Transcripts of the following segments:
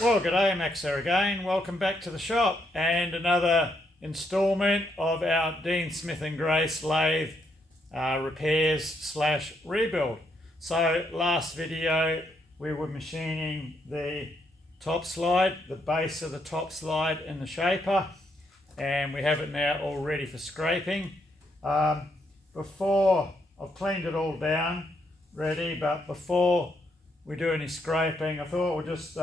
Well, g'day, Max here again. Welcome back to the shop and another instalment of our Dean Smith & Grace lathe repairs slash rebuild. So last video we were machining the top slide, the base of the top slide in the shaper, and we have it now all ready for scraping. Before I've cleaned it all down, ready, but before we do any scraping, I thought we'll just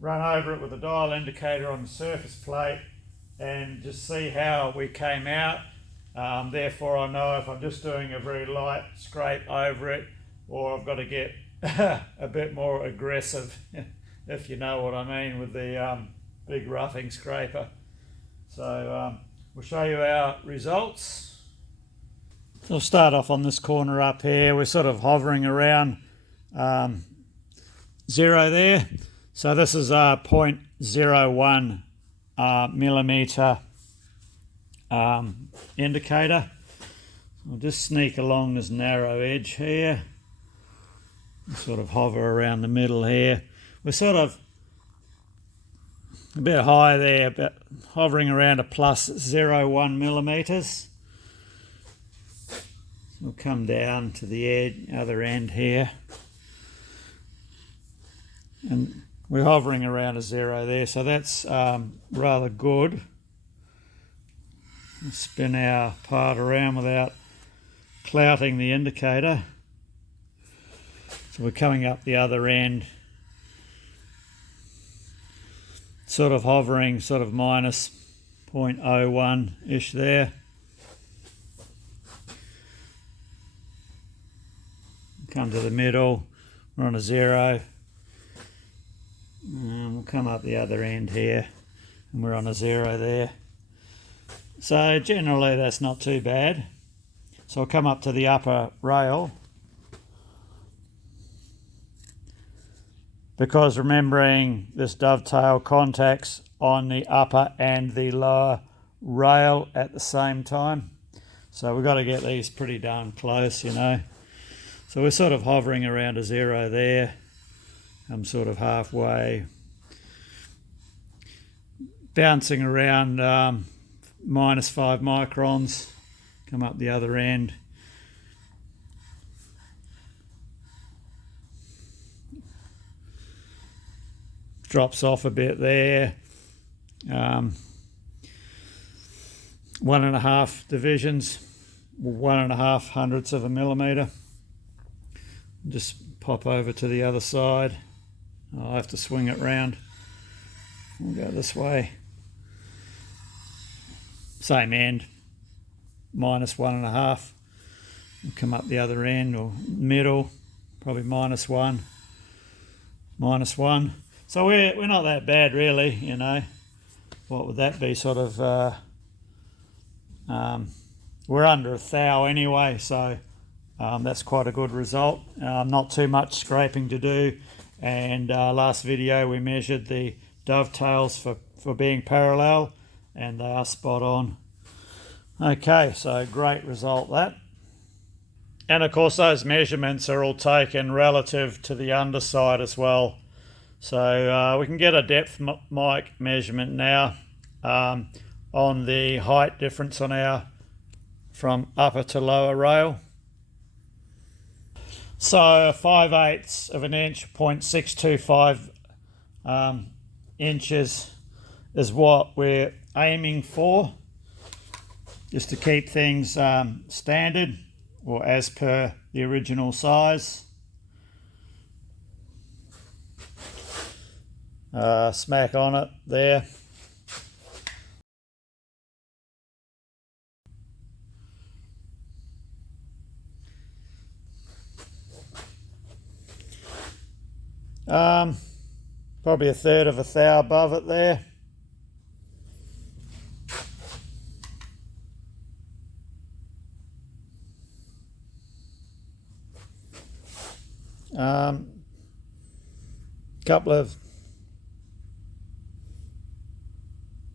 run over it with a dial indicator on the surface plate and just see how we came out. Therefore I know if I'm just doing a very light scrape over it or I've got to get a bit more aggressive, if you know what I mean, with the big roughing scraper. So we'll show you our results. So I'll start off on this corner up here. We're sort of hovering around 0 there. So this is a 0.01 millimeter indicator. I'll just sneak along this narrow edge here, sort of hover around the middle here. We're sort of a bit high there, but hovering around a plus 0.01 millimeters. We'll come down to the other end here, and we're hovering around a 0 there, so that's rather good. We'll spin our part around without clouting the indicator. So we're coming up the other end, sort of hovering sort of minus 0.01-ish there. Come to the middle, we're on a 0. And we'll come up the other end here and we're on a 0 there. So generally that's not too bad. So I'll come up to the upper rail, because remembering this dovetail contacts on the upper and the lower rail at the same time. So we've got to get these pretty darn close, you know. So we're sort of hovering around a 0 there. I'm sort of halfway, bouncing around minus 5 microns, come up the other end. Drops off a bit there. 1.5 divisions, 1.5 hundredths of a millimeter. Just pop over to the other side. I'll have to swing it round. We'll go this way. Same end, minus 1.5. We'll come up the other end, or middle, probably minus 1. So we're not that bad really, you know. What would that be? Sort of, we're under a thou anyway, so that's quite a good result. Not too much scraping to do. And last video we measured the dovetails for being parallel, and they are spot on. Okay, so great result that. And of course those measurements are all taken relative to the underside as well. So we can get a depth mic measurement now on the height difference on our from upper to lower rail. So 5/8 of an inch, 0.625 inches is what we're aiming for, just to keep things standard or as per the original size. Smack on it there. Probably 1/3 of a thou above it there.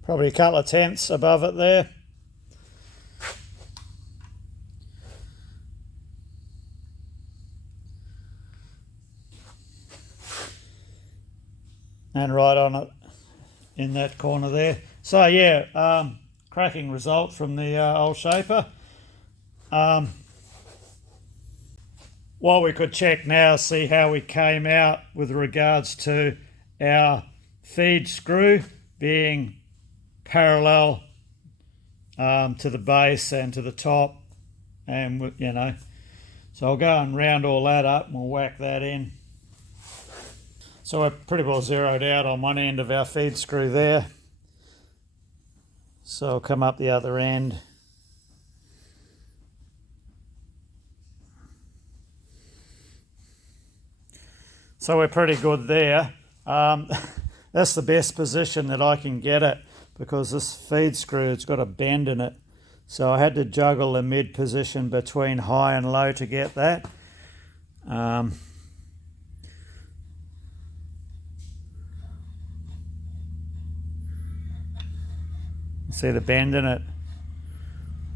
Probably a couple of tenths above it there. and right on it in that corner there. So yeah, cracking result from the old shaper. What we could check now, see how we came out with regards to our feed screw being parallel to the base and to the top, and you know, so I'll go and round all that up and we'll whack that in. So we're pretty well zeroed out on one end of our feed screw there, so I'll come up the other end. So we're pretty good there. That's the best position that I can get it, because this feed screw has got a bend in it. So I had to juggle the mid position between high and low to get that. See the bend in it?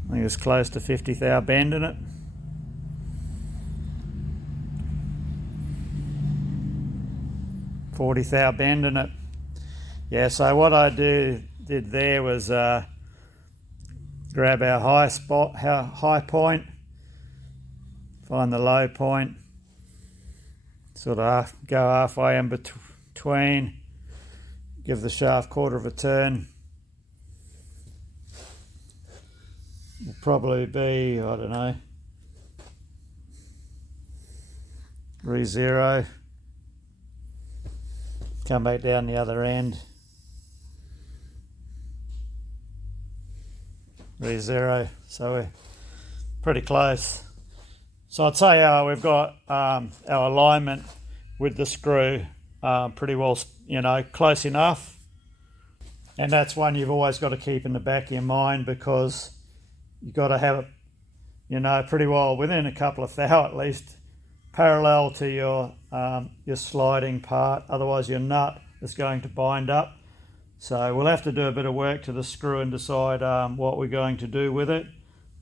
I think it's close to 50 thou bend in it. $40 thou bend in it. Yeah, so what I did there was grab our high point, find the low point, sort of go halfway in between, give the shaft quarter of a turn. Will probably be, I don't know, re-zero. Come back down the other end, re-zero. So we're pretty close. So I'd say we've got our alignment with the screw pretty well, you know, close enough. And that's one you've always got to keep in the back of your mind, because you've got to have it, you know, pretty well within a couple of thou at least, parallel to your sliding part. Otherwise your nut is going to bind up. So we'll have to do a bit of work to the screw and decide what we're going to do with it,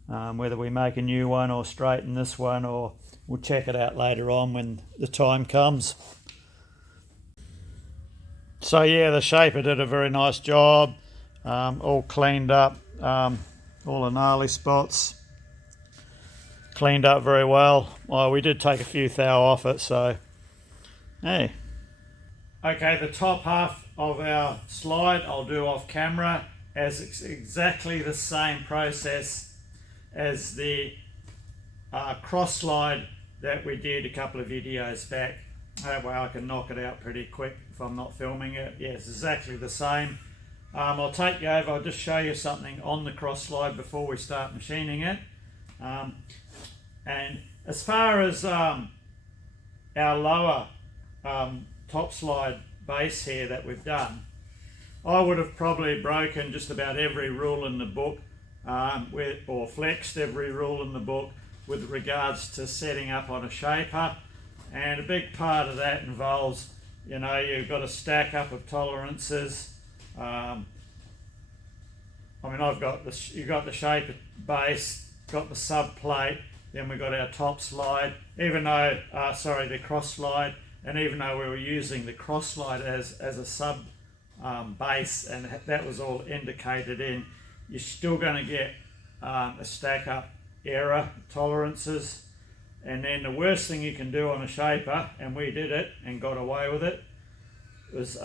whether we make a new one or straighten this one, or we'll check it out later on when the time comes. So yeah, the shaper did a very nice job, all cleaned up, all the gnarly spots cleaned up very well. Well, we did take a few thou off it, so hey. Okay, the top half of our slide I'll do off camera, as it's exactly the same process as the cross slide that we did a couple of videos back. That way I can knock it out pretty quick if I'm not filming it. Yeah, it's exactly the same. I'll take you over, I'll just show you something on the cross slide before we start machining it. And as far as our lower top slide base here that we've done, I would have probably broken just about every rule in the book, or flexed every rule in the book with regards to setting up on a shaper. And a big part of that involves, you know, you've got a stack up of tolerances. I mean, you've got the shaper base, got the sub plate, then we've got our top slide, even though, the cross slide, and even though we were using the cross slide as a sub base, and that was all indicated in, you're still going to get a stack up error tolerances. And then the worst thing you can do on a shaper, and we did it and got away with it, was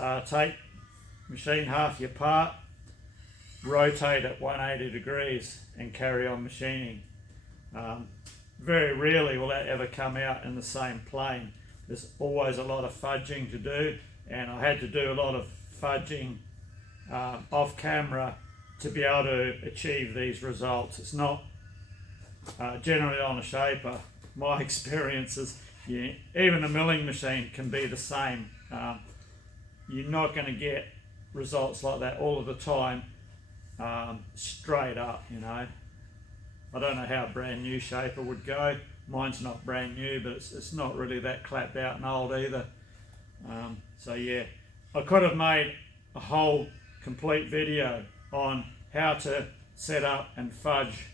machine half your part, rotate at 180 degrees and carry on machining. Very rarely will that ever come out in the same plane. There's always a lot of fudging to do, and I had to do a lot of fudging off camera to be able to achieve these results. It's not generally on a shaper. My experience is, even a milling machine can be the same. You're not going to get results like that all of the time, straight up, you know. I don't know how a brand new shaper would go. Mine's not brand new, but it's not really that clapped out and old either. So yeah, I could have made a whole complete video on how to set up and fudge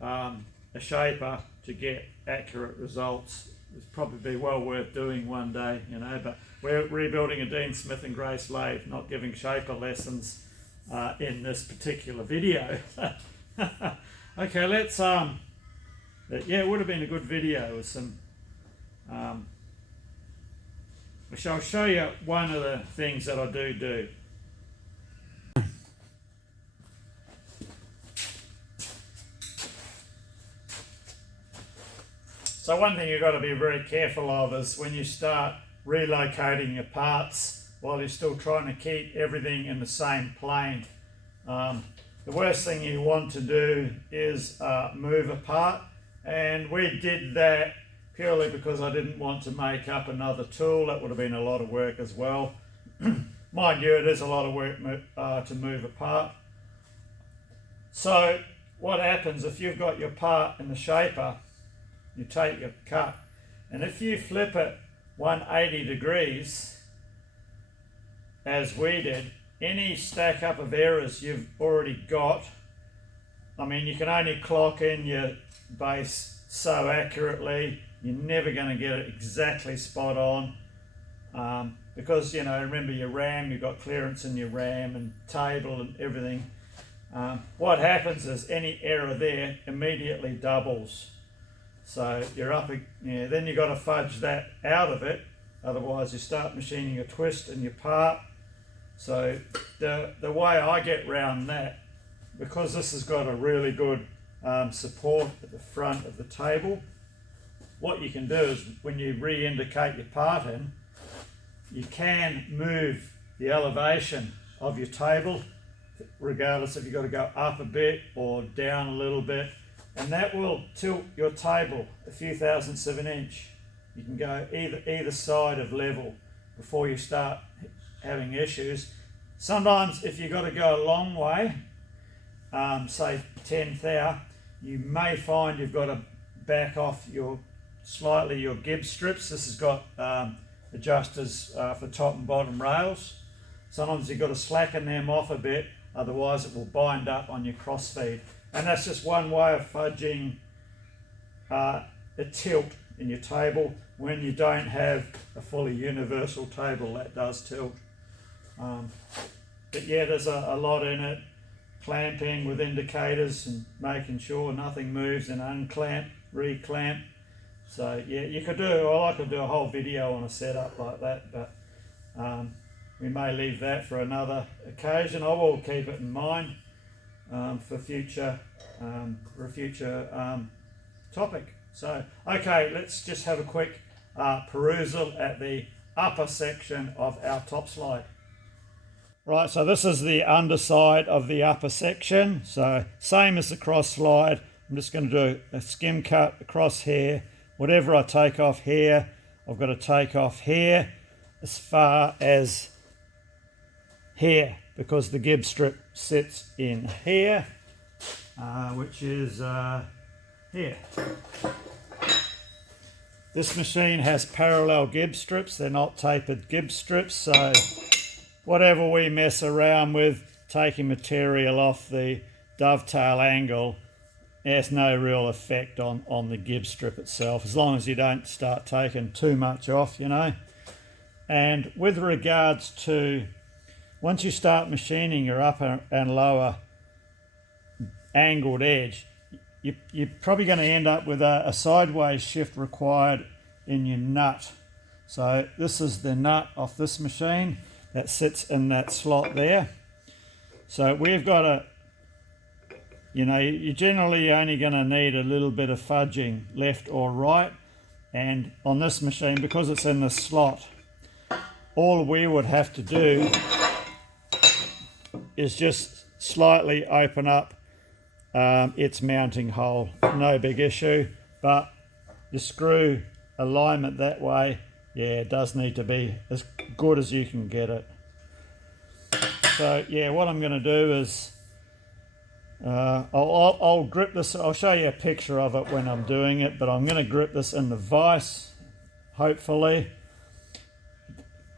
a shaper to get accurate results It's probably well worth doing one day, you know, but we're rebuilding a Dean Smith and Grace lathe, not giving shaper lessons in this particular video. Okay, let's, yeah, it would have been a good video with some, which I'll show you one of the things that I do. So one thing you've got to be very careful of is when you start relocating your parts while you're still trying to keep everything in the same plane. The worst thing you want to do is move a part, and we did that purely because I didn't want to make up another tool. That would have been a lot of work as well. Mind you, it is a lot of work to move a part. So what happens if you've got your part in the shaper, you take your cut, and if you flip it 180 degrees, as we did, any stack up of errors you've already got, I mean, you can only clock in your base so accurately, you're never going to get it exactly spot on, because, you know, remember your RAM, you've got clearance in your RAM and table and everything. What happens is any error there immediately doubles. So you're up, then you've got to fudge that out of it, otherwise you start machining a twist in your part. So the way I get round that, because this has got a really good support at the front of the table, what you can do is when you re-indicate your part in, you can move the elevation of your table, regardless if you've got to go up a bit or down a little bit. And that will tilt your table a few thousandths of an inch. You can go either side of level before you start having issues. Sometimes if you've got to go a long way, say 10 thou, you may find you've got to back off slightly your gib strips. This has got adjusters for top and bottom rails. Sometimes you've got to slacken them off a bit, otherwise it will bind up on your crossfeed. And that's just one way of fudging a tilt in your table when you don't have a fully universal table that does tilt. But yeah, there's a lot in it. Clamping with indicators and making sure nothing moves, and unclamp, reclamp. So yeah, I could do a whole video on a setup like that, but we may leave that for another occasion. I will keep it in mind for a future topic. So, okay, let's just have a quick perusal at the upper section of our top slide. Right, so this is the underside of the upper section. So, same as the cross slide. I'm just going to do a skim cut across here. Whatever I take off here, I've got to take off here as far as here, because the gib strip sits in here, which is here. This machine has parallel gib strips. They're not tapered gib strips, so whatever we mess around with taking material off the dovetail angle, there's no real effect on the gib strip itself, as long as you don't start taking too much off, you know. And with regards to, once you start machining your upper and lower angled edge, you're probably going to end up with a sideways shift required in your nut. So this is the nut off this machine that sits in that slot there. So we've got a, you know, you're generally only going to need a little bit of fudging left or right. And on this machine, because it's in the slot, all we would have to do is just slightly open up its mounting hole. No big issue, but the screw alignment that way, yeah, it does need to be as good as you can get it. So yeah, what I'm going to do is I'll grip this. I'll show you a picture of it when I'm doing it, but I'm going to grip this in the vise, hopefully.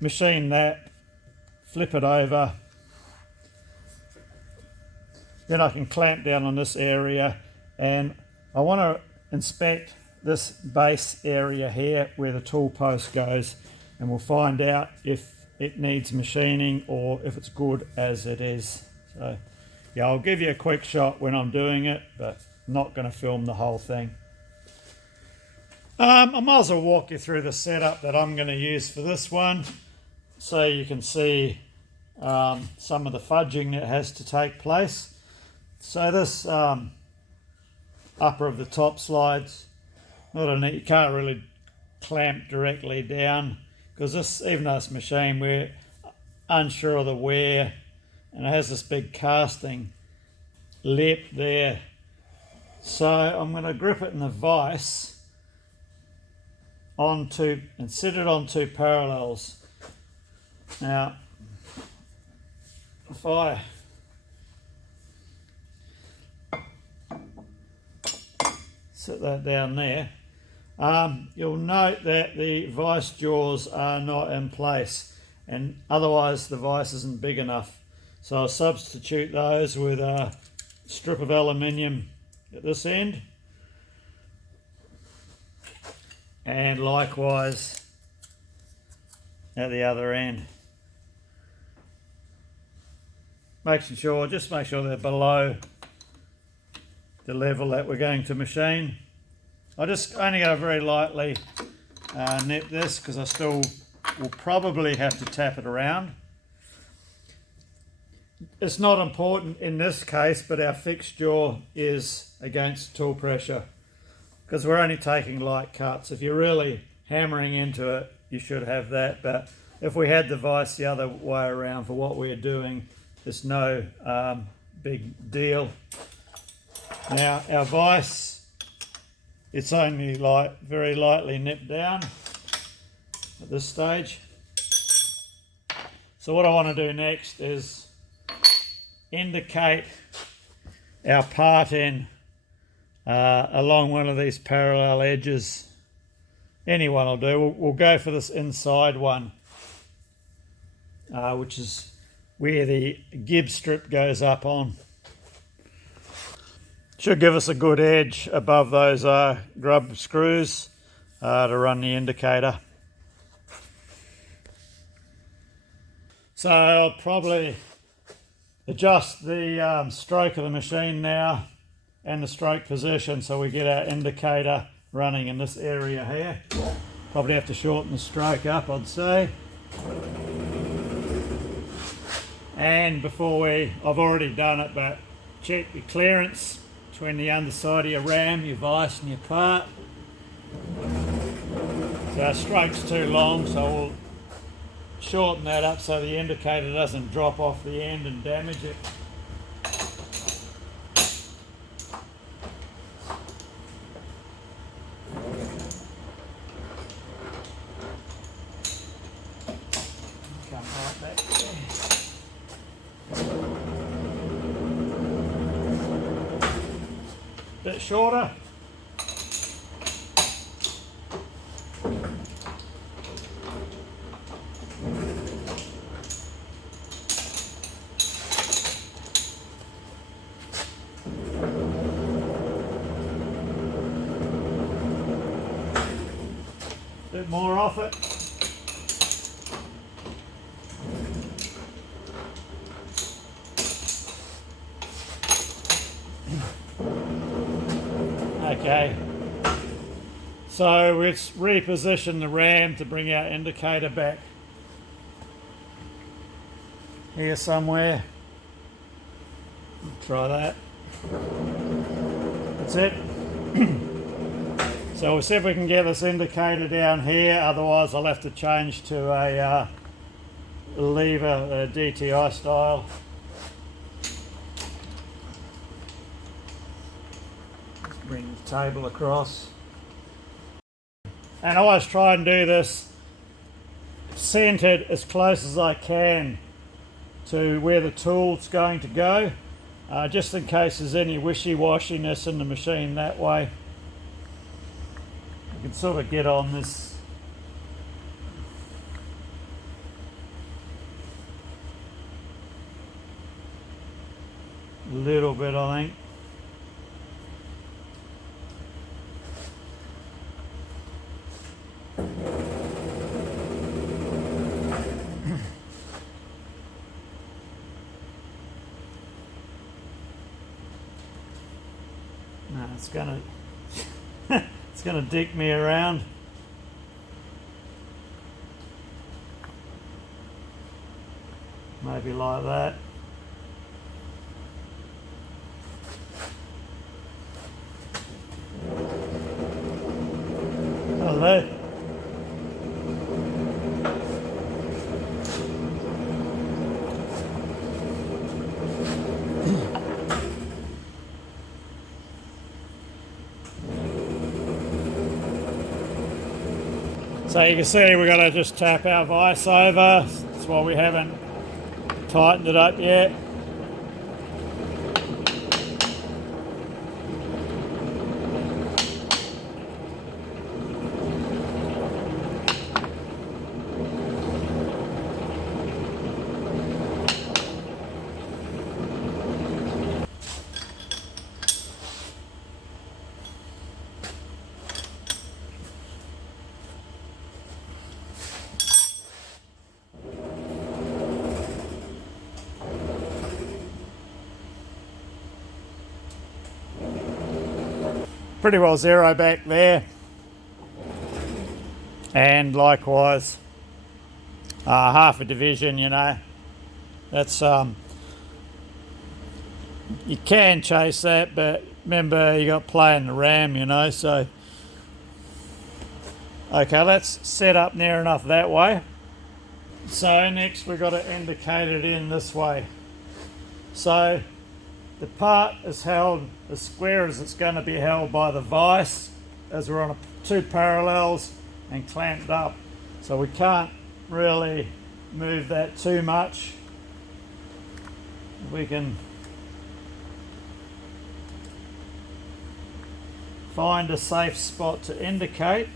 Machine that, flip it over. Then I can clamp down on this area, and I want to inspect this base area here where the tool post goes, and we'll find out if it needs machining or if it's good as it is. So yeah, I'll give you a quick shot when I'm doing it, but not going to film the whole thing. I might as well walk you through the setup that I'm going to use for this one, so you can see some of the fudging that has to take place. So this upper of the top slides, you can't really clamp directly down, because this, even though it's machined, we're unsure of the wear, and it has this big casting lip there. So I'm going to grip it in the vise and set it on two parallels. Now, if I set that down there, you'll note that the vise jaws are not in place, and otherwise the vise isn't big enough. So I'll substitute those with a strip of aluminium at this end, and likewise at the other end. Just make sure they're below the level that we're going to machine. I just only go very lightly nip this, because I still will probably have to tap it around. It's not important in this case, but our fixed jaw is against tool pressure, because we're only taking light cuts. If you're really hammering into it, you should have that, but if we had the vise the other way around for what we're doing, it's no big deal. Now our vise, it's only very lightly nipped down at this stage. So what I want to do next is indicate our part in along one of these parallel edges. Any one will do. We'll go for this inside one, which is where the gib strip goes up on. Should give us a good edge above those grub screws to run the indicator. So I'll probably adjust the stroke of the machine now and the stroke position, so we get our indicator running in this area here. Probably have to shorten the stroke up, I'd say. And I've already done it, but check your clearance between the underside of your ram, your vise and your part. So our stroke's too long, so we'll shorten that up so the indicator doesn't drop off the end and damage it. Come right back there. Bit shorter. Bit more off it. Okay, so let's reposition the ram to bring our indicator back here somewhere. Try that. That's it. So we'll see if we can get this indicator down here, otherwise I'll have to change to a lever, a DTI style. Bring the table across. And I always try and do this centered as close as I can to where the tool's going to go, just in case there's any wishy-washiness in the machine that way. You can sort of get on this little bit, I think. it's gonna it's gonna dick me around. Maybe like that. Hello. So you can see we've got to just tap our vise over. That's why we haven't tightened it up yet. Pretty well zero back there, and likewise half a division, you know, that's you can chase that, but remember you got play in the ram, you know. So okay, let's set up near enough that way. So next we've got to indicate it in this way. So the part is held as square as it's going to be held by the vise, as we're on two parallels and clamped up. So we can't really move that too much. We can find a safe spot to indicate.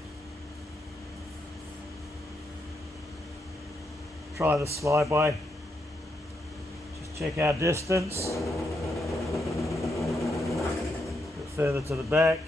Try the slideway. Just check our distance. Further to the back.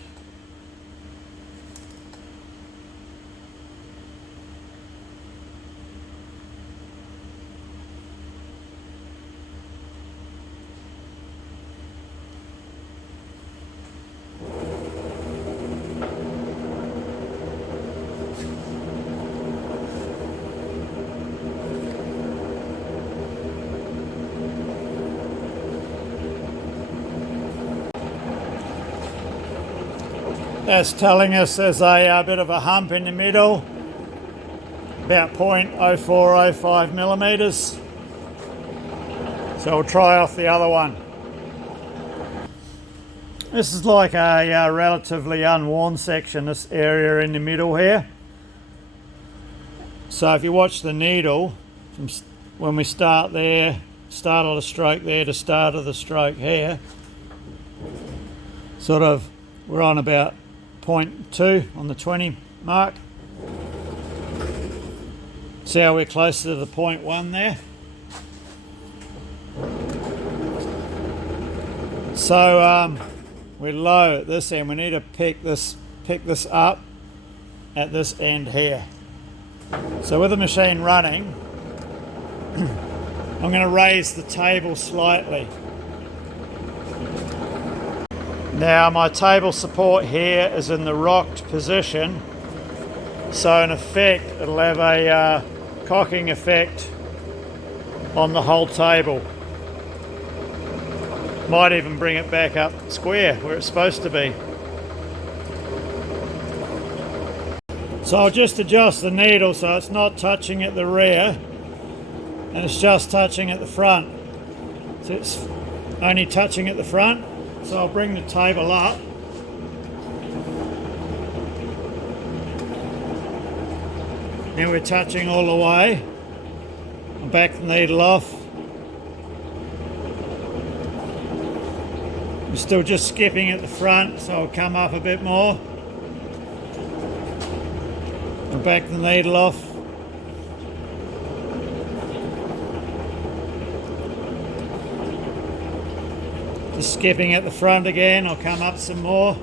That's telling us there's a bit of a hump in the middle, about 0.0405 millimeters. So we'll try off the other one. This is like a relatively unworn section, this area in the middle here. So if you watch the needle, from when we start there, start of the stroke there to start of the stroke here, sort of we're on about 0.2 on the 20 mark. See how we're closer to the 0.1 there. So we're low at this end. We need to pick this up at this end here. So with the machine running, I'm going to raise the table slightly. Now my table support here is in the rocked position, so in effect it'll have a cocking effect on the whole table. Might even bring it back up square where it's supposed to be. So I'll just adjust the needle so it's not touching at the rear and it's just touching at the front. So it's only touching at the front. So I'll bring the table up. Now we're touching all the way. I'll back the needle off. We're still just skipping at the front, so I'll come up a bit more. I'll back the needle off. Just skipping at the front again, I'll come up some more.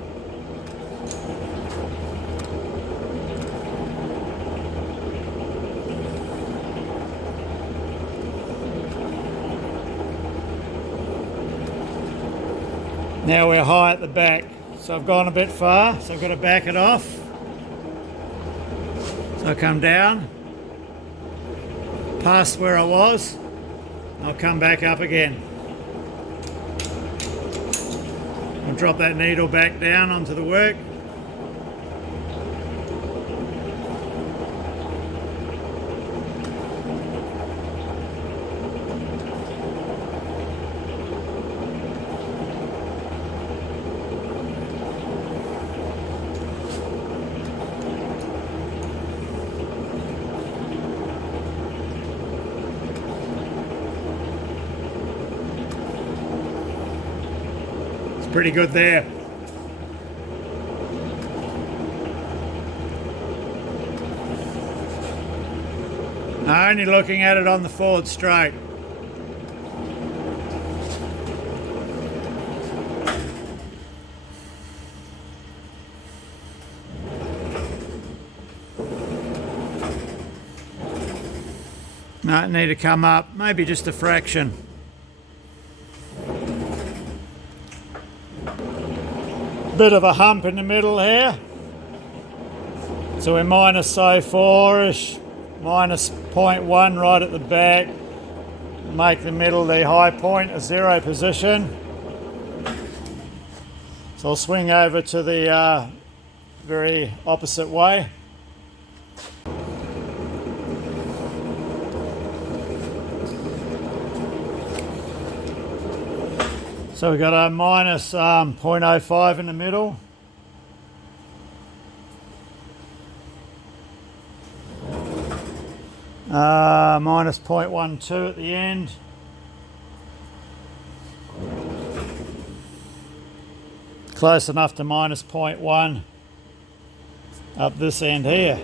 Now we're high at the back, So I've gone a bit far, so I've got to back it off. So I come down, past where I was, I'll come back up again. I'll drop that needle back down onto the work. Pretty good there. Only looking at it on the forward straight. Might need to come up, maybe just a fraction. Bit of a hump in the middle here, so we're minus 04ish, minus 0.1 right at the back, make the middle the high point, a 0 position. So I'll swing over to the very opposite way. So we've got a minus 0.05 in the middle. Minus 0.12 at the end. Close enough to minus 0.1 up this end here.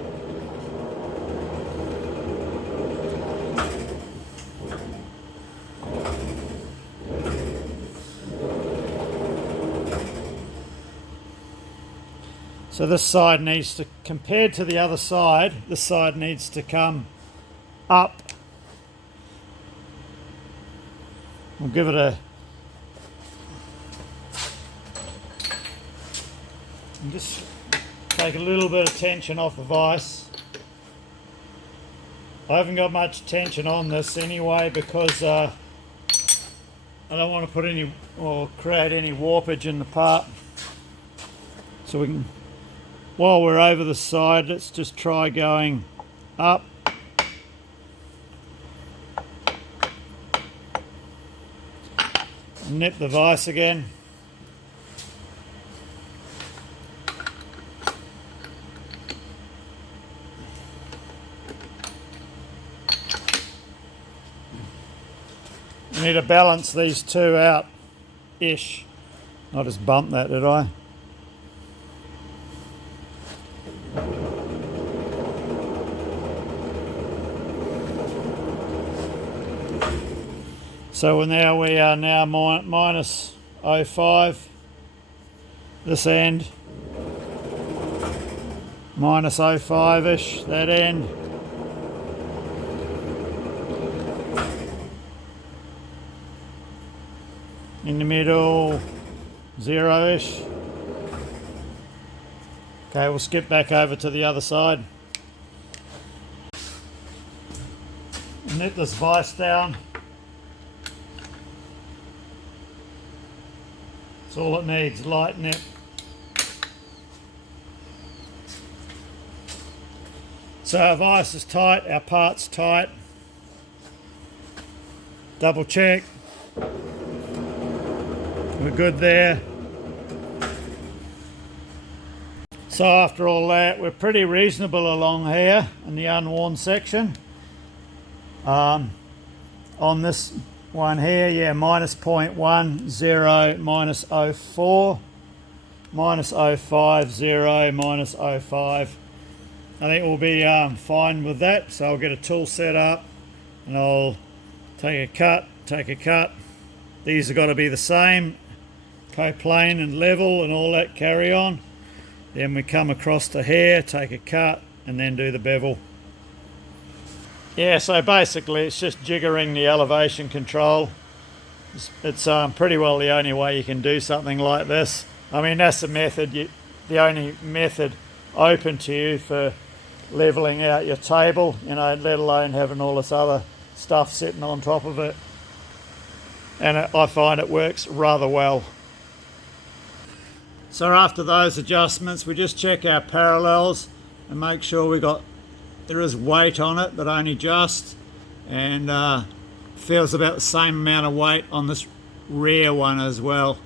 So this side needs to, compared to the other side, this side needs to come up. We'll give it a, and just take a little bit of tension off the vise. I haven't got much tension on this anyway because I don't want to put any or create any warpage in the part. So we can, while we're over the side, let's just try going up. Nip the vise again. I need to balance these two out-ish. I just bumped that, did I? So now we are now minus 05, this end, minus 05ish, that end. In the middle, 0ish. Okay, we'll skip back over to the other side. Nip this vise down. That's all it needs, light nip. So our vise is tight, our part's tight. Double check. We're good there. So after all that, we're pretty reasonable along here in the unworn section. On this one here, yeah, minus 0.1, 0, minus 04, minus 05, 0, minus 05. I think we'll be fine with that. So I'll get a tool set up and I'll take a cut. These have got to be the same, co-plane and level and all that carry on. Then we come across to here, take a cut and then do the bevel. Yeah, so basically it's just jiggering the elevation control. It's pretty well the only way you can do something like this. I mean, that's the method, the only method open to you for levelling out your table, you know, let alone having all this other stuff sitting on top of it. And I find it works rather well. So after those adjustments, we just check our parallels and make sure there is weight on it, but only just, and feels about the same amount of weight on this rear one as well.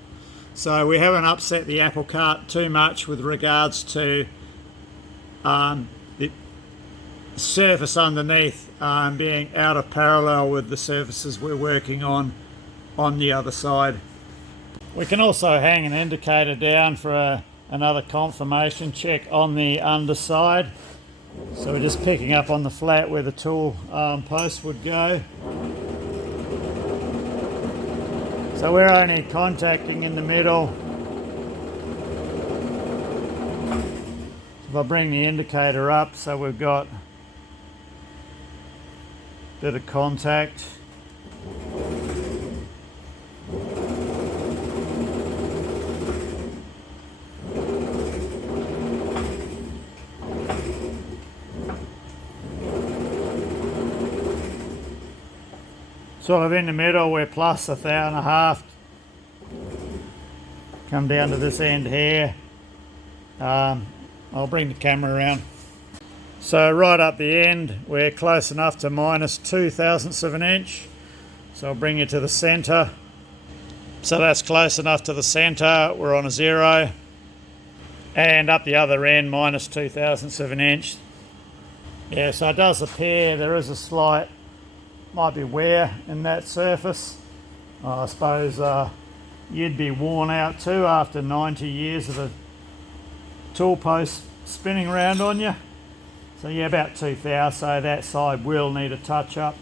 So we haven't upset the apple cart too much with regards to the surface underneath being out of parallel with the surfaces we're working on the other side. We can also hang an indicator down for another confirmation check on the underside. So we're just picking up on the flat where the tool post would go. So we're only contacting in the middle. If I bring the indicator up, so we've got a bit of contact. Sort of in the middle, we're plus 1.5. Come down to this end here. I'll bring the camera around. So right up the end, we're close enough to -0.02 of an inch. So I'll bring you to the centre. So that's close enough to the centre, we're on a 0. And up the other end, -0.02 of an inch. Yeah, so it does appear there is a slight, might be wear in that surface. I suppose you'd be worn out too after 90 years of a tool post spinning around on you. So yeah, about 2 thou, so that side will need a touch up.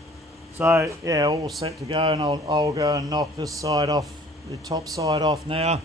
So yeah, all set to go, and I'll go and knock this side off, the top side off now.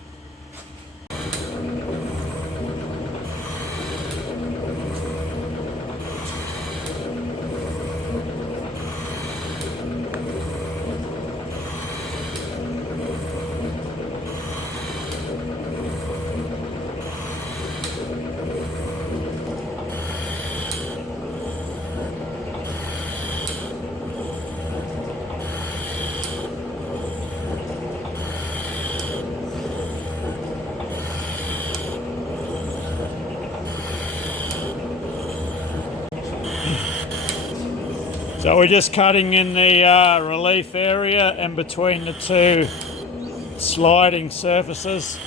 So we're just cutting in the relief area and between the two sliding surfaces.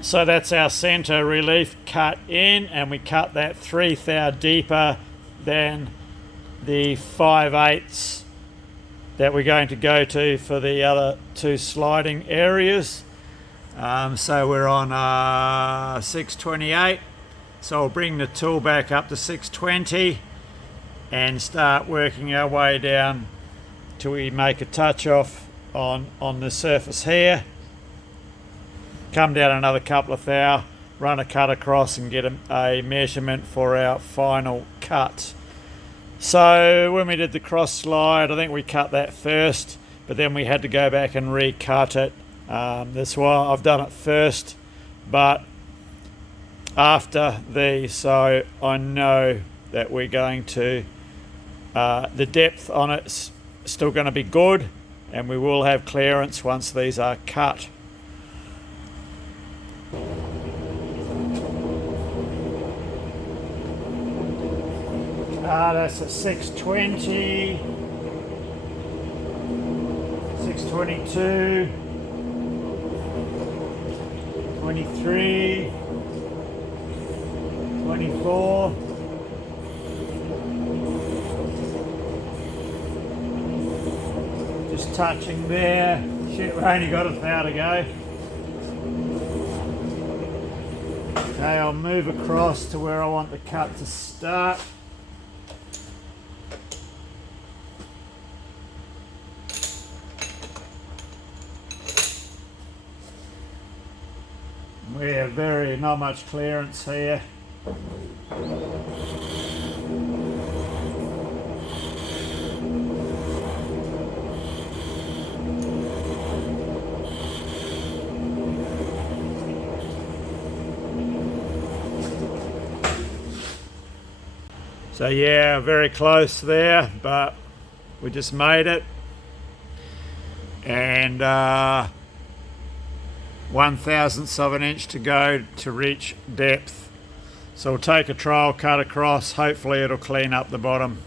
So that's our centre relief cut in, and we cut that 3 thou deeper than the 5/8 that we're going to go to for the other two sliding areas. So we're on 628. So I'll bring the tool back up to 620 and start working our way down till we make a touch off on the surface here. Come down another couple of thou, run a cut across and get a measurement for our final cut. So when we did the cross slide, I think we cut that first, but then we had to go back and recut it. That's why I've done it first, but after these, so I know that we're going to, the depth on it's still going to be good, and we will have clearance once these are cut. That's at 620, 622, 23, 24, just just touching there. Shit, we've only got a thou to go. Okay, I'll move across to where I want the cut to start. We have not much clearance here. So yeah, very close there, but we just made it. And 1/1000th of an inch to go to reach depth. So we'll take a trial cut across, hopefully it'll clean up the bottom.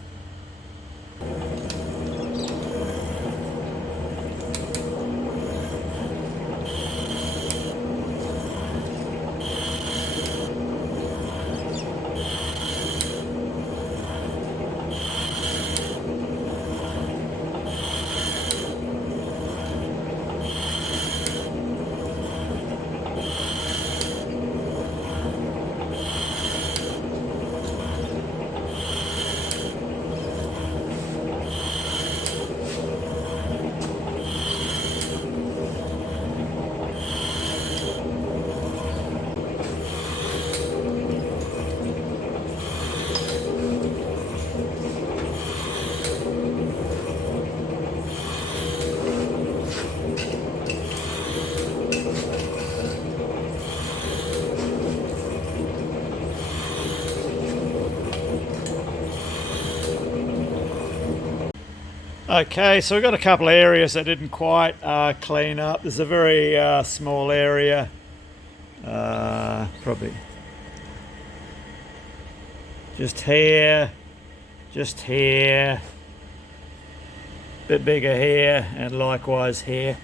Okay, so we've got a couple of areas that didn't quite clean up. There's a very small area, probably just here, bit bigger here, and likewise here.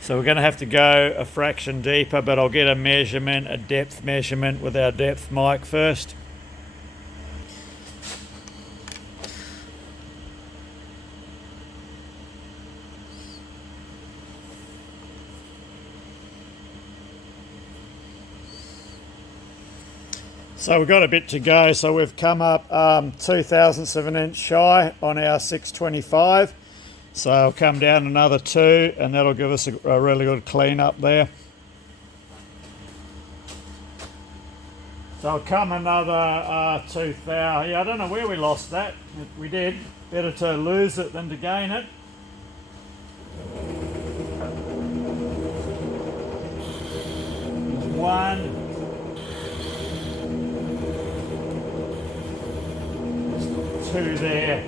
So we're going to have to go a fraction deeper, but I'll get a measurement, a depth measurement with our depth mic first. So we've got a bit to go, so we've come up 2/1000ths of an inch shy on our 625. So I'll come down another 2 and that'll give us a really good clean up there. So I'll come another 2 thou. Yeah, I don't know where we lost that. We did. Better to lose it than to gain it. There's 1. 2 there.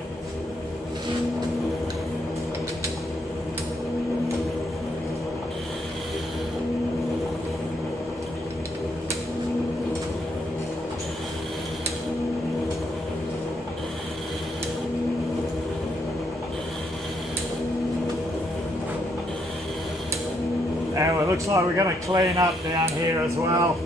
And it looks like we're going to clean up down here as well.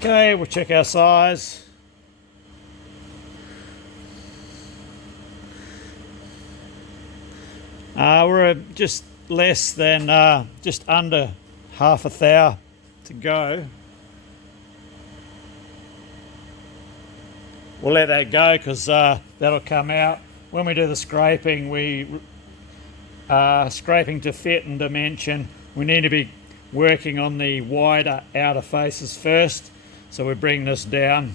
Okay, we'll check our size. We're just less than, just under 1/2 thou to go. We'll let that go because that'll come out. When we do the scraping, scraping to fit and dimension, we need to be working on the wider outer faces first. So we bring this down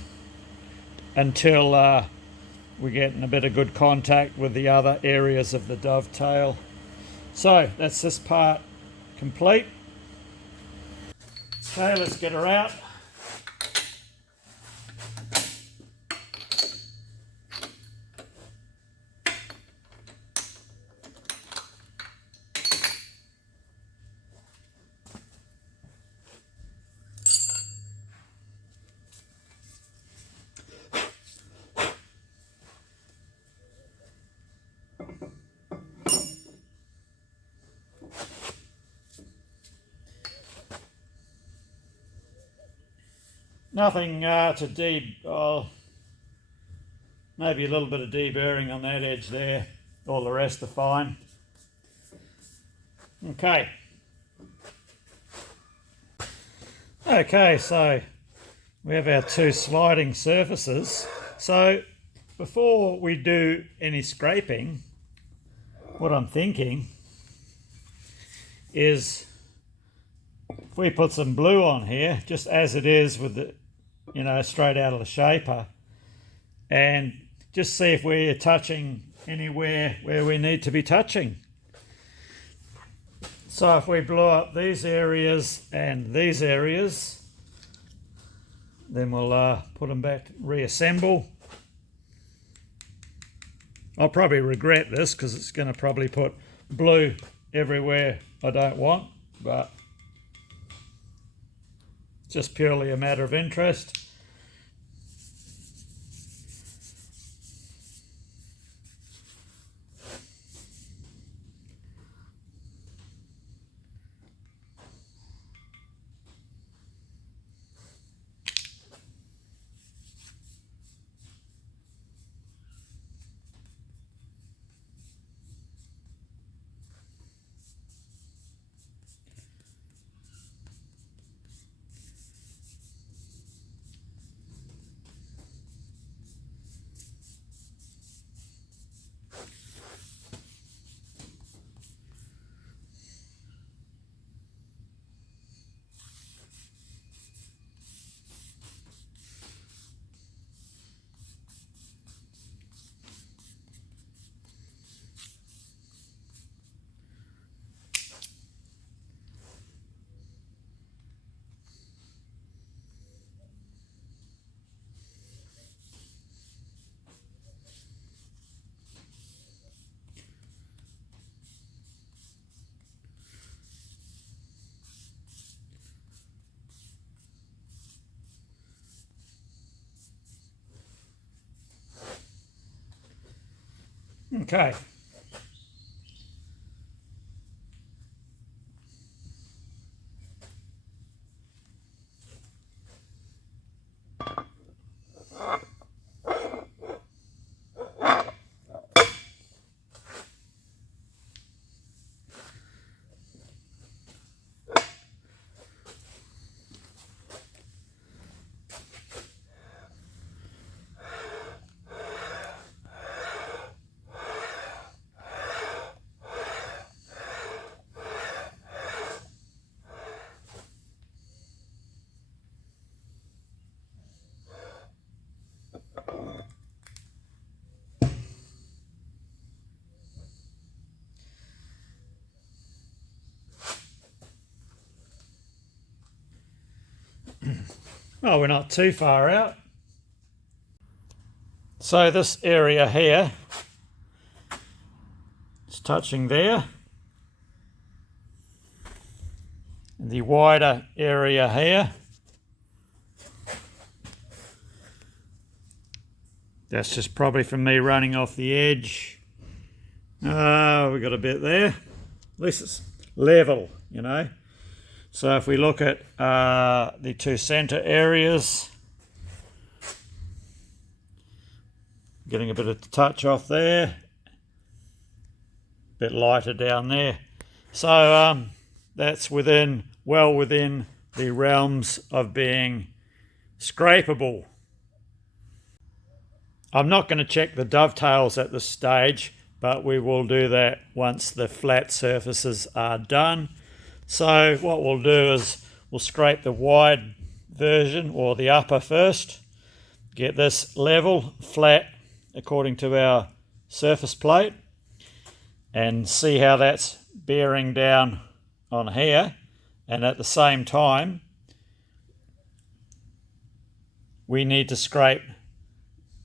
until we're getting a bit of good contact with the other areas of the dovetail. So that's this part complete. Okay, let's get her out. Nothing maybe a little bit of deburring on that edge there. All the rest are fine. Okay. Okay, so we have our two sliding surfaces. So before we do any scraping, what I'm thinking is if we put some blue on here, just as it is with the, straight out of the shaper, and just see if we're touching anywhere where we need to be touching. So if we blow up these areas and these areas, then we'll put them back, reassemble. I'll probably regret this because it's going to probably put blue everywhere I don't want, but it's just purely a matter of interest. Okay. Well, we're not too far out. So this area here is touching there. And the wider area here. That's just probably from me running off the edge. We got a bit there. At least it's level, So if we look at the two centre areas, getting a bit of touch off there, a bit lighter down there. So that's well within the realms of being scrapable. I'm not going to check the dovetails at this stage, but we will do that once the flat surfaces are done. So what we'll do is we'll scrape the wide version or the upper first, get this level, flat according to our surface plate, and see how that's bearing down on here. And at the same time we need to scrape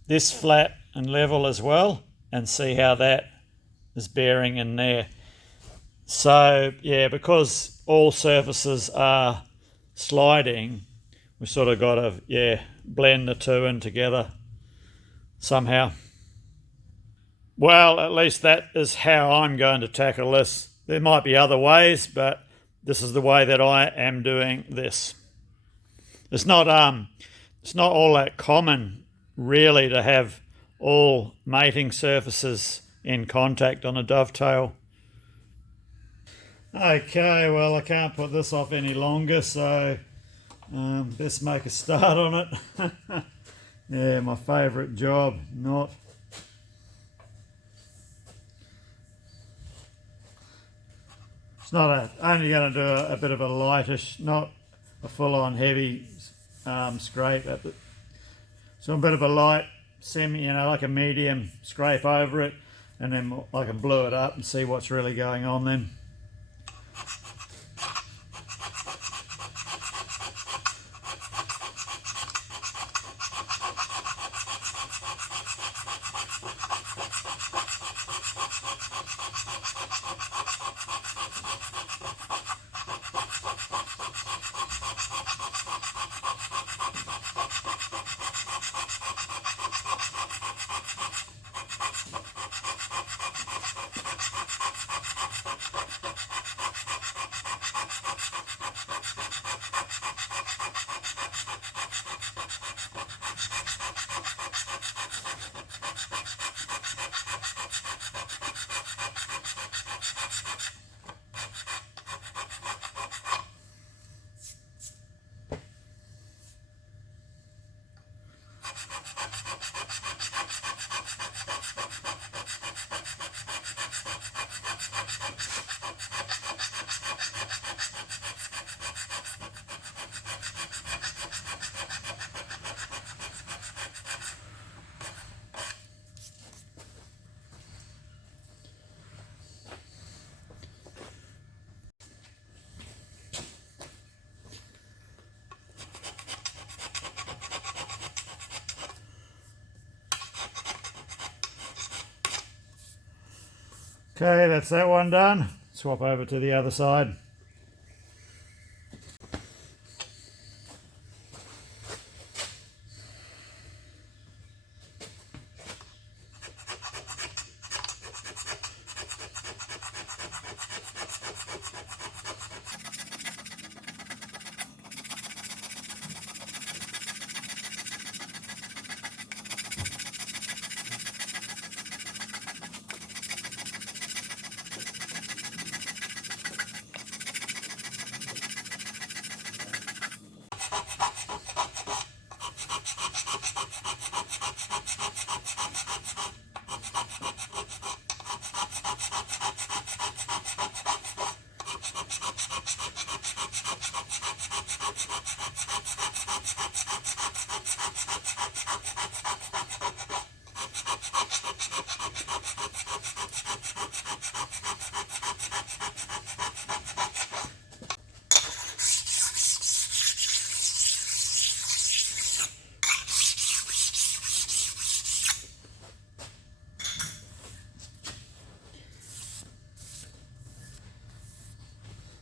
this flat and level as well and see how that is bearing in there. So yeah, because all surfaces are sliding, we've sort of got to blend the two in together somehow. Well, at least that is how I'm going to tackle this. There might be other ways, but this is the way that I am doing this. It's not all that common really to have all mating surfaces in contact on a dovetail. Okay, well, I can't put this off any longer, so best make a start on it. Yeah, my favourite job, not. It's not only going to do a bit of a lightish, not a full-on heavy scrape. So a bit of a light, like a medium scrape over it, and then I can blue it up and see what's really going on then. Okay, that's that one done. Swap over to the other side.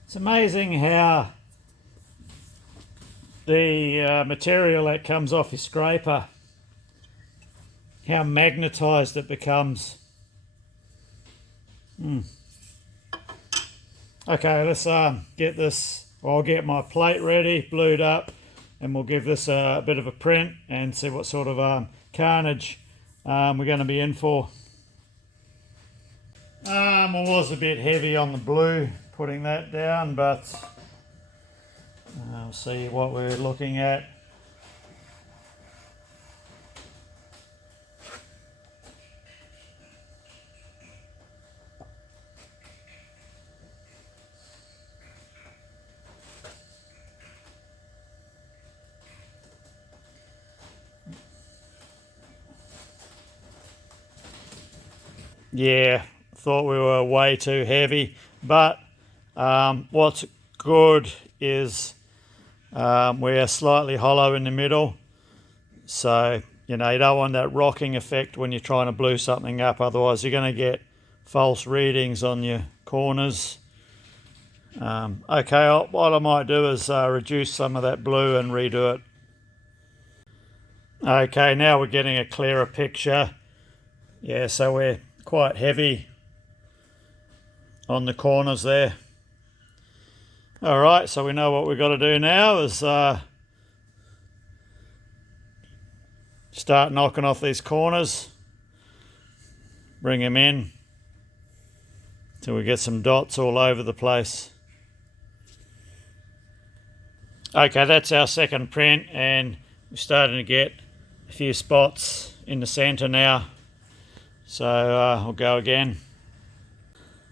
It's amazing how the material that comes off your scraper, how magnetised it becomes. Okay, let's get this. I'll get my plate ready, blued up, and we'll give this a bit of a print and see what sort of carnage we're going to be in for. I was a bit heavy on the blue putting that down, but I'll see what we're looking at. yeah, thought we were way too heavy. But what's good is we're slightly hollow in the middle. So, you know, you don't want that rocking effect when you're trying to blue something up. Otherwise, you're going to get false readings on your corners. Okay, what I might do is reduce some of that blue and redo it. Okay, now we're getting a clearer picture. Yeah, so we're quite heavy on the corners there. All right, so we know what we've got to do now is start knocking off these corners, bring them in till we get some dots all over the place. Okay, that's our second print, and we're starting to get a few spots in the centre now. So I'll go again.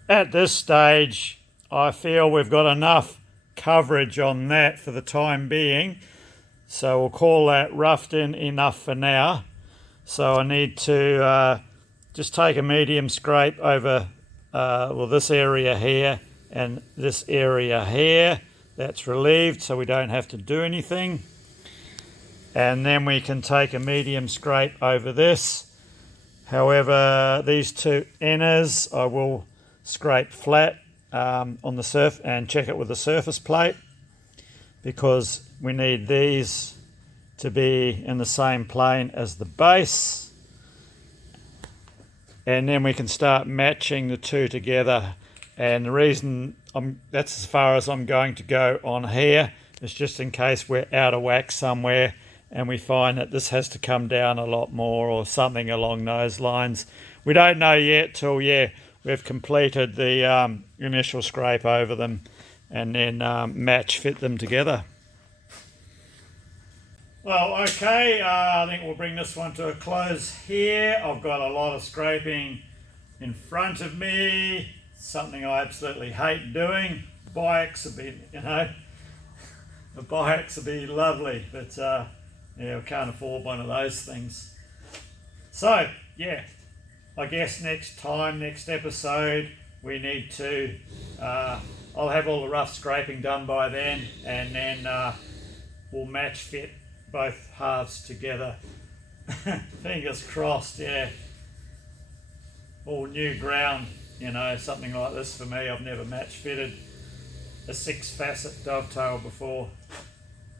At this stage, I feel we've got enough coverage on that for the time being. So we'll call that roughed in enough for now. So I need to just take a medium scrape over this area here and this area here. That's relieved, so we don't have to do anything. And then we can take a medium scrape over this. However, these two inners I will scrape flat on the surface and check it with the surface plate, because we need these to be in the same plane as the base. And then we can start matching the two together. And the reason that's as far as I'm going to go on here is just in case we're out of whack somewhere and we find that this has to come down a lot more or something along those lines. We don't know yet till, we've completed the initial scrape over them and then match fit them together. Well, okay, I think we'll bring this one to a close here. I've got a lot of scraping in front of me, something I absolutely hate doing. Bikes would be, the bikes would be lovely, but we can't afford one of those things. So, I guess next episode, we need to, I'll have all the rough scraping done by then, and then we'll match fit both halves together. Fingers crossed, all new ground, something like this for me. I've never match fitted a 6-facet dovetail before.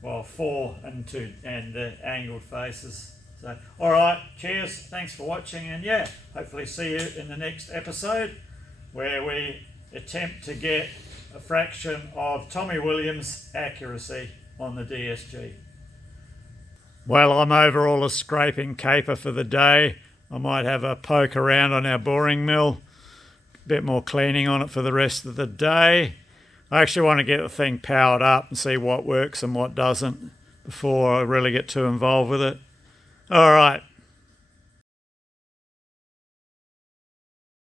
Well, 4 and 2 and the angled faces. So, all right, cheers, thanks for watching, and hopefully see you in the next episode where we attempt to get a fraction of Tommy Williams accuracy on the DSG. Well, I'm over all the scraping caper for the day. I might have a poke around on our boring mill, a bit more cleaning on it for the rest of the day. I actually want to get the thing powered up and see what works and what doesn't before I really get too involved with it. All right,